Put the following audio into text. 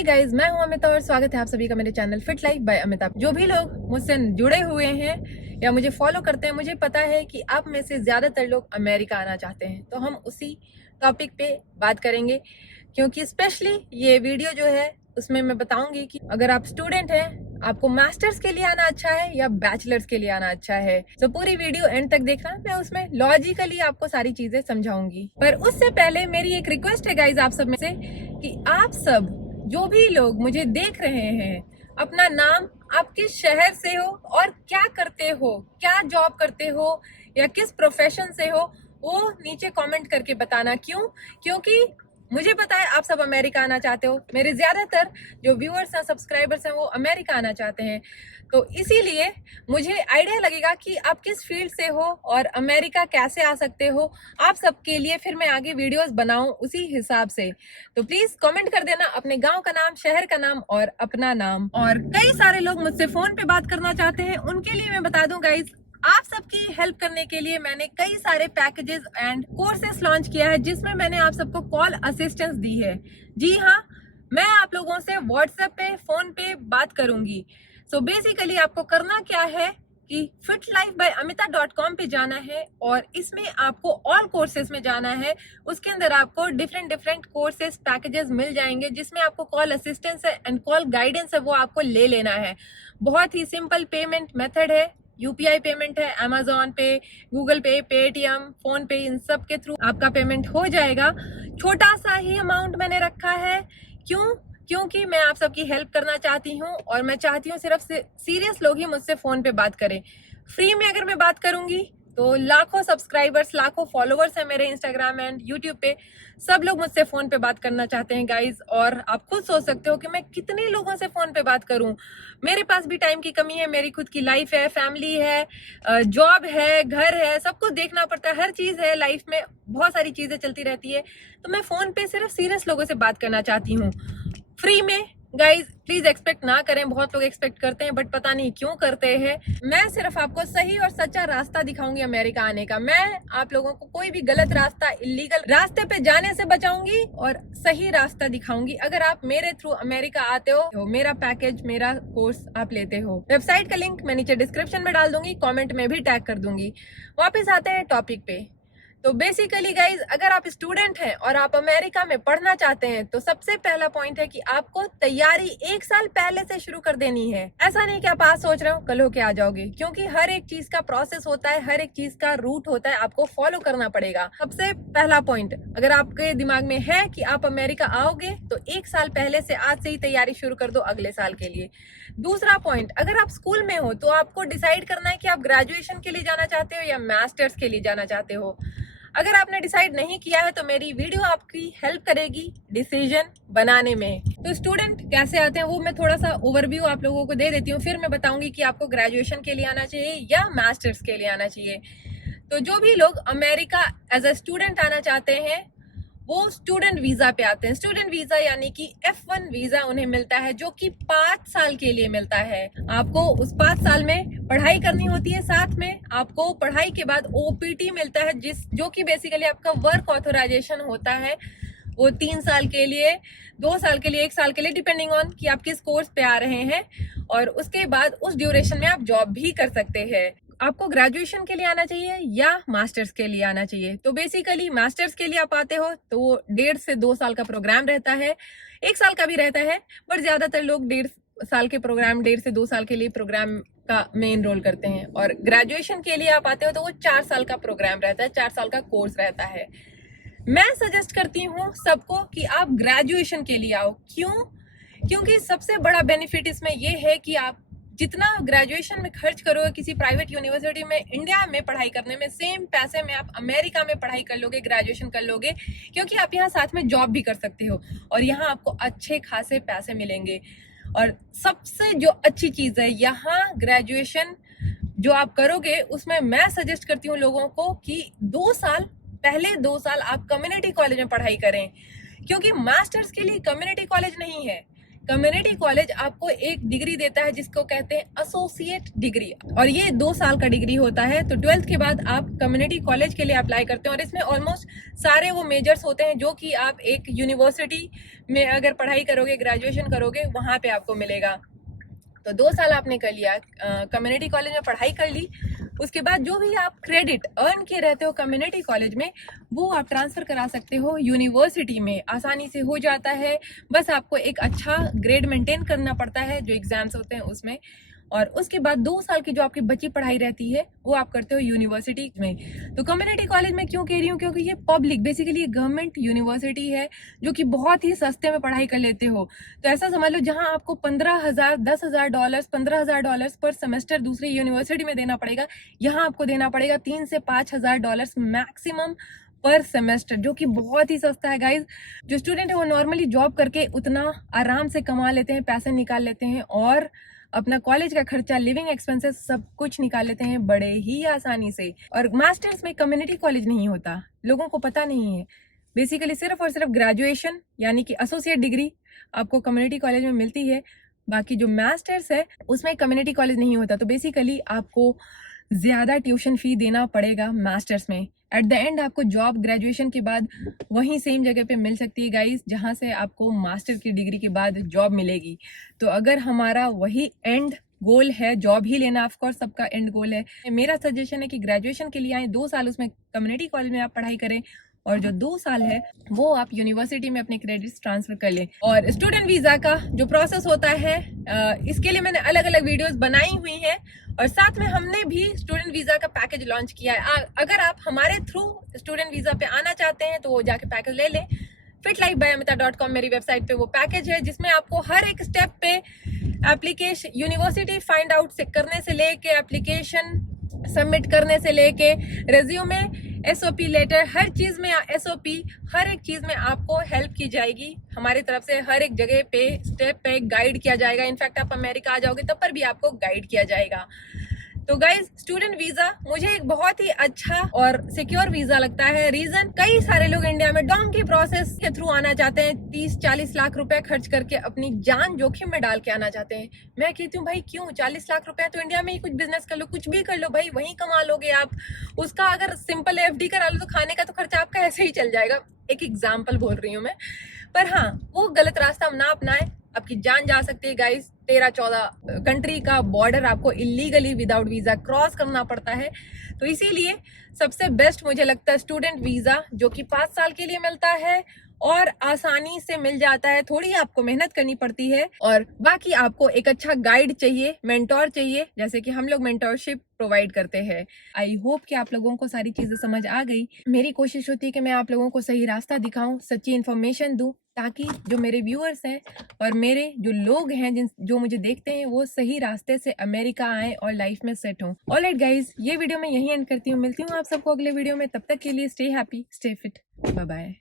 Hey guys, मैं हूं अमिता और स्वागत है आप सभी का मेरे channel Fit Life by Amita. जो भी लोग मुझसे जुड़े हुए हैं या मुझे फॉलो करते हैं, मुझे पता है कि आप में से ज्यादातर लोग अमेरिका आना चाहते हैं। तो हम उसी टॉपिक पे बात करेंगे, क्योंकि स्पेशली ये वीडियो जो है उसमें मैं बताऊंगी कि अगर आप स्टूडेंट हैं, आपको मास्टर्स के लिए आना अच्छा है या बैचलर्स के लिए आना अच्छा है। तो पूरी वीडियो एंड तक देखना, मैं उसमें लॉजिकली आपको सारी चीजें समझाऊंगी। पर उससे पहले मेरी एक रिक्वेस्ट है गाइज आप सब में से कि आप सब जो भी लोग मुझे देख रहे हैं, अपना नाम, आप किस शहर से हो और क्या करते हो, क्या जॉब करते हो या किस प्रोफेशन से हो, वो नीचे कमेंट करके बताना। क्योंकि मुझे पता है आप सब अमेरिका आना चाहते हो। मेरे ज्यादातर जो व्यूअर्स हैं, सब्सक्राइबर्स हैं, वो अमेरिका आना चाहते हैं। तो इसीलिए मुझे आइडिया लगेगा कि आप किस फील्ड से हो और अमेरिका कैसे आ सकते हो। आप सबके लिए फिर मैं आगे वीडियोस बनाऊं उसी हिसाब से। तो प्लीज कमेंट कर देना अपने गांव का नाम, शहर का नाम और अपना नाम। और कई सारे लोग मुझसे फोन पे बात करना चाहते हैं, उनके लिए मैं बता दूं गाइज, आप सबकी हेल्प करने के लिए मैंने कई सारे पैकेजेस एंड कोर्सेस लॉन्च किया है, जिसमें मैंने आप सबको कॉल असिस्टेंस दी है। जी हाँ, मैं आप लोगों से व्हाट्सएप पे, फोन पे बात करूंगी। सो बेसिकली आपको करना क्या है कि fitlifebyamita.com पे जाना है और इसमें आपको ऑल कोर्सेज में जाना है। उसके अंदर आपको डिफरेंट कोर्सेज पैकेजेस मिल जाएंगे, जिसमें आपको कॉल असिस्टेंस है एंड कॉल गाइडेंस है, वो आपको ले लेना है। बहुत ही सिंपल पेमेंट मेथड है, यूपीआई पेमेंट है, अमेजोन पे, गूगल पे, पेटीएम, फोन पे, इन सब के थ्रू आपका पेमेंट हो जाएगा। छोटा सा ही अमाउंट मैंने रखा है। क्योंकि मैं आप सबकी हेल्प करना चाहती हूँ और मैं चाहती हूँ सिर्फ सीरियस लोग ही मुझसे फोन पे बात करें। फ्री में अगर मैं बात करूंगी तो लाखों सब्सक्राइबर्स, लाखों फॉलोवर्स हैं मेरे इंस्टाग्राम एंड यूट्यूब पे। सब लोग मुझसे फोन पे बात करना चाहते हैं गाइज, और आप खुद सोच सकते हो कि मैं कितने लोगों से फोन पे बात करूं। मेरे पास भी टाइम की कमी है, मेरी खुद की लाइफ है, फैमिली है, जॉब है, घर है, सब कुछ देखना पड़ता है। हर चीज है लाइफ में, बहुत सारी चीजें चलती रहती है। तो मैं फोन पे सिर्फ सीरियस लोगों से बात करना चाहती हूँ, फ्री में। गाइज प्लीज एक्सपेक्ट ना करें, बहुत लोग एक्सपेक्ट करते हैं बट पता नहीं क्यों करते हैं। मैं सिर्फ आपको सही और सच्चा रास्ता दिखाऊंगी अमेरिका आने का। मैं आप लोगों को कोई भी गलत रास्ता, इलीगल रास्ते पे जाने से बचाऊंगी और सही रास्ता दिखाऊंगी। अगर आप मेरे थ्रू अमेरिका आते हो, मेरा पैकेज, मेरा कोर्स आप लेते हो, वेबसाइट का लिंक मैं नीचे डिस्क्रिप्शन में डाल दूंगी, कॉमेंट में भी टैग कर दूंगी। वापिस आते हैं टॉपिक पे। तो बेसिकली गाइज, अगर आप स्टूडेंट हैं और आप अमेरिका में पढ़ना चाहते हैं, तो सबसे पहला पॉइंट है कि आपको तैयारी 1 साल पहले से शुरू कर देनी है। ऐसा नहीं कि आप आज सोच रहे हो कल होके आ जाओगे, क्योंकि हर एक चीज का प्रोसेस होता है, हर एक चीज का रूट होता है, आपको फॉलो करना पड़ेगा। सबसे पहला पॉइंट, अगर आपके दिमाग में है कि आप अमेरिका आओगे, तो 1 साल पहले से, आज से ही तैयारी शुरू कर दो अगले साल के लिए। दूसरा पॉइंट, अगर आप स्कूल में हो तो आपको डिसाइड करना है कि आप ग्रेजुएशन के लिए जाना चाहते हो या मास्टर्स के लिए जाना चाहते हो। अगर आपने डिसाइड नहीं किया है तो मेरी वीडियो आपकी हेल्प करेगी डिसीजन बनाने में। तो स्टूडेंट कैसे आते हैं वो मैं थोड़ा सा ओवरव्यू आप लोगों को दे देती हूँ, फिर मैं बताऊंगी कि आपको ग्रेजुएशन के लिए आना चाहिए या मास्टर्स के लिए आना चाहिए। तो जो भी लोग अमेरिका एज अ स्टूडेंट आना चाहते हैं, वो स्टूडेंट वीजा पे आते हैं। स्टूडेंट वीजा यानी कि F1 वीजा उन्हें मिलता है, जो कि 5 साल के लिए मिलता है। आपको उस 5 साल में पढ़ाई करनी होती है, साथ में आपको पढ़ाई के बाद OPT मिलता है, जो कि बेसिकली आपका वर्क ऑथराइजेशन होता है। वो 3 साल के लिए, 2 साल के लिए, 1 साल के लिए, डिपेंडिंग ऑन कि आप किस कोर्स पे आ रहे हैं। और उसके बाद उस ड्यूरेशन में आप जॉब भी कर सकते हैं। आपको ग्रेजुएशन के लिए आना चाहिए या मास्टर्स के लिए आना चाहिए। तो बेसिकली मास्टर्स के लिए आप आते हो तो 1.5 से 2 साल का प्रोग्राम रहता है, 1 साल का भी रहता है, बट ज्यादातर लोग 1.5 साल के प्रोग्राम, 1.5 से 2 साल के लिए प्रोग्राम का में इनरोल करते हैं। और ग्रेजुएशन के लिए आप आते हो तो वो 4 साल का प्रोग्राम रहता है, 4 साल का कोर्स रहता है। मैं सजेस्ट करती हूँ सबको कि आप ग्रेजुएशन के लिए आओ। क्योंकि सबसे बड़ा बेनिफिट इसमें यह है कि आप जितना ग्रेजुएशन में खर्च करोगे किसी प्राइवेट यूनिवर्सिटी में, इंडिया में पढ़ाई करने में, सेम पैसे में आप अमेरिका में पढ़ाई कर लोगे, ग्रेजुएशन कर लोगे, क्योंकि आप यहाँ साथ में जॉब भी कर सकते हो और यहाँ आपको अच्छे खासे पैसे मिलेंगे। और सबसे जो अच्छी चीज है, यहाँ ग्रेजुएशन जो आप करोगे उसमें मैं सजेस्ट करती हूँ लोगों को कि 2 साल पहले, 2 साल आप कम्युनिटी कॉलेज में पढ़ाई करें, क्योंकि मास्टर्स के लिए कम्युनिटी कॉलेज नहीं है। कम्युनिटी कॉलेज आपको एक डिग्री देता है जिसको कहते हैं एसोसिएट डिग्री, और ये 2 साल का डिग्री होता है। तो 12th के बाद आप कम्युनिटी कॉलेज के लिए अप्लाई करते हैं और इसमें ऑलमोस्ट सारे वो मेजर्स होते हैं जो कि आप एक यूनिवर्सिटी में अगर पढ़ाई करोगे, ग्रेजुएशन करोगे, वहाँ पे आपको मिलेगा। तो 2 साल आपने कर लिया, कम्युनिटी कॉलेज में पढ़ाई कर ली। उसके बाद जो भी आप क्रेडिट अर्न किए रहते हो कम्युनिटी कॉलेज में, वो आप ट्रांसफ़र करा सकते हो यूनिवर्सिटी में, आसानी से हो जाता है। बस आपको एक अच्छा ग्रेड मेंटेन करना पड़ता है जो एग्ज़ाम्स होते हैं उसमें, और उसके बाद 2 साल की जो आपकी बची पढ़ाई रहती है वो आप करते हो यूनिवर्सिटी में। तो कम्युनिटी कॉलेज में क्यों कह रही हूँ, क्योंकि ये पब्लिक बेसिकली गवर्नमेंट यूनिवर्सिटी है जो कि बहुत ही सस्ते में पढ़ाई कर लेते हो। तो ऐसा समझ लो जहाँ आपको $15,000 $10,000 $15,000 पर सेमेस्टर दूसरी यूनिवर्सिटी में देना पड़ेगा, यहाँ आपको देना पड़ेगा $3,000 से $5,000 मैक्सिमम पर सेमेस्टर, जो कि बहुत ही सस्ता है गाइज। जो स्टूडेंट है वो नॉर्मली जॉब करके उतना आराम से कमा लेते हैं, पैसे निकाल लेते हैं और अपना कॉलेज का खर्चा, लिविंग एक्सपेंसेस सब कुछ निकाल लेते हैं बड़े ही आसानी से। और मास्टर्स में कम्युनिटी कॉलेज नहीं होता, लोगों को पता नहीं है। बेसिकली सिर्फ और सिर्फ ग्रेजुएशन यानी कि एसोसिएट डिग्री आपको कम्युनिटी कॉलेज में मिलती है, बाकी जो मास्टर्स है उसमें कम्युनिटी कॉलेज नहीं होता। तो बेसिकली आपको ज़्यादा ट्यूशन फी देना पड़ेगा मास्टर्स में। एट द एंड आपको जॉब ग्रेजुएशन के बाद वहीं सेम जगह पे मिल सकती है गाइस, जहां से आपको मास्टर की डिग्री के बाद जॉब मिलेगी। तो अगर हमारा वही एंड गोल है, जॉब ही लेना, ऑफ कोर्स सबका एंड गोल है, मेरा सजेशन है कि ग्रेजुएशन के लिए आए, 2 साल उसमें कम्युनिटी कॉलेज में आप पढ़ाई करें और जो 2 साल है वो आप यूनिवर्सिटी में अपने क्रेडिट्स ट्रांसफर कर लें। और स्टूडेंट वीज़ा का जो प्रोसेस होता है, इसके लिए मैंने अलग अलग वीडियोस बनाई हुई हैं और साथ में हमने भी स्टूडेंट वीज़ा का पैकेज लॉन्च किया है। अगर आप हमारे थ्रू स्टूडेंट वीज़ा पे आना चाहते हैं तो वो जाके पैकेज ले लें। fitlifebyamita.com मेरी वेबसाइट पे वो पैकेज है जिसमें आपको हर एक स्टेप पे एप्लीकेशन, यूनिवर्सिटी फाइंड आउट से करने से लेके एप्लीकेशन सबमिट करने से लेके रेज्यूमे, एसओपी लेटर, हर चीज में एसओपी, हर एक चीज में आपको हेल्प की जाएगी हमारी तरफ से। हर एक जगह पे स्टेप पे गाइड किया जाएगा। इनफैक्ट आप अमेरिका आ जाओगे तब पर भी आपको गाइड किया जाएगा। तो गाइज, स्टूडेंट वीजा मुझे एक बहुत ही अच्छा और सिक्योर वीजा लगता है। रीजन, कई सारे लोग इंडिया में डोंकी प्रोसेस के थ्रू आना चाहते हैं, 30-40 लाख रुपए खर्च करके अपनी जान जोखिम में डाल के आना चाहते हैं। मैं कहती हूँ भाई क्यों, 40 लाख रुपए तो इंडिया में ही कुछ बिजनेस कर लो, कुछ भी कर लो भाई, वहीं कमा लोगे आप। उसका अगर सिंपल एफडी करा लो तो खाने का तो खर्चा आपका ऐसे ही चल जाएगा। एक एग्जाम्पल बोल रही हूँ मैं, पर हाँ, वो गलत रास्ता हम ना अपनाएं, आपकी जान जा सकती है गाइस। 13-14 कंट्री का बॉर्डर आपको इलीगली विदाउट वीजा क्रॉस करना पड़ता है। तो इसीलिए सबसे बेस्ट मुझे लगता है स्टूडेंट वीजा, जो कि 5 साल के लिए मिलता है और आसानी से मिल जाता है। थोड़ी आपको मेहनत करनी पड़ती है और बाकी आपको एक अच्छा गाइड चाहिए, मेंटोर चाहिए, जैसे कि हम लोग मेंटोरशिप प्रोवाइड करते हैं। आई होप कि आप लोगों को सारी चीजें समझ आ गई। मेरी कोशिश होती है कि मैं आप लोगों को सही रास्ता दिखाऊं, सच्ची इन्फॉर्मेशन दूं, ताकि जो मेरे व्यूअर्स हैं और मेरे जो लोग हैं जो मुझे देखते हैं वो सही रास्ते से अमेरिका आए और लाइफ में सेट हों। ऑलराइट गाइज, ये वीडियो मैं यहीं एंड करती हूँ। मिलती हूँ आप सबको अगले वीडियो में। तब तक के लिए stay happy, stay fit, bye bye.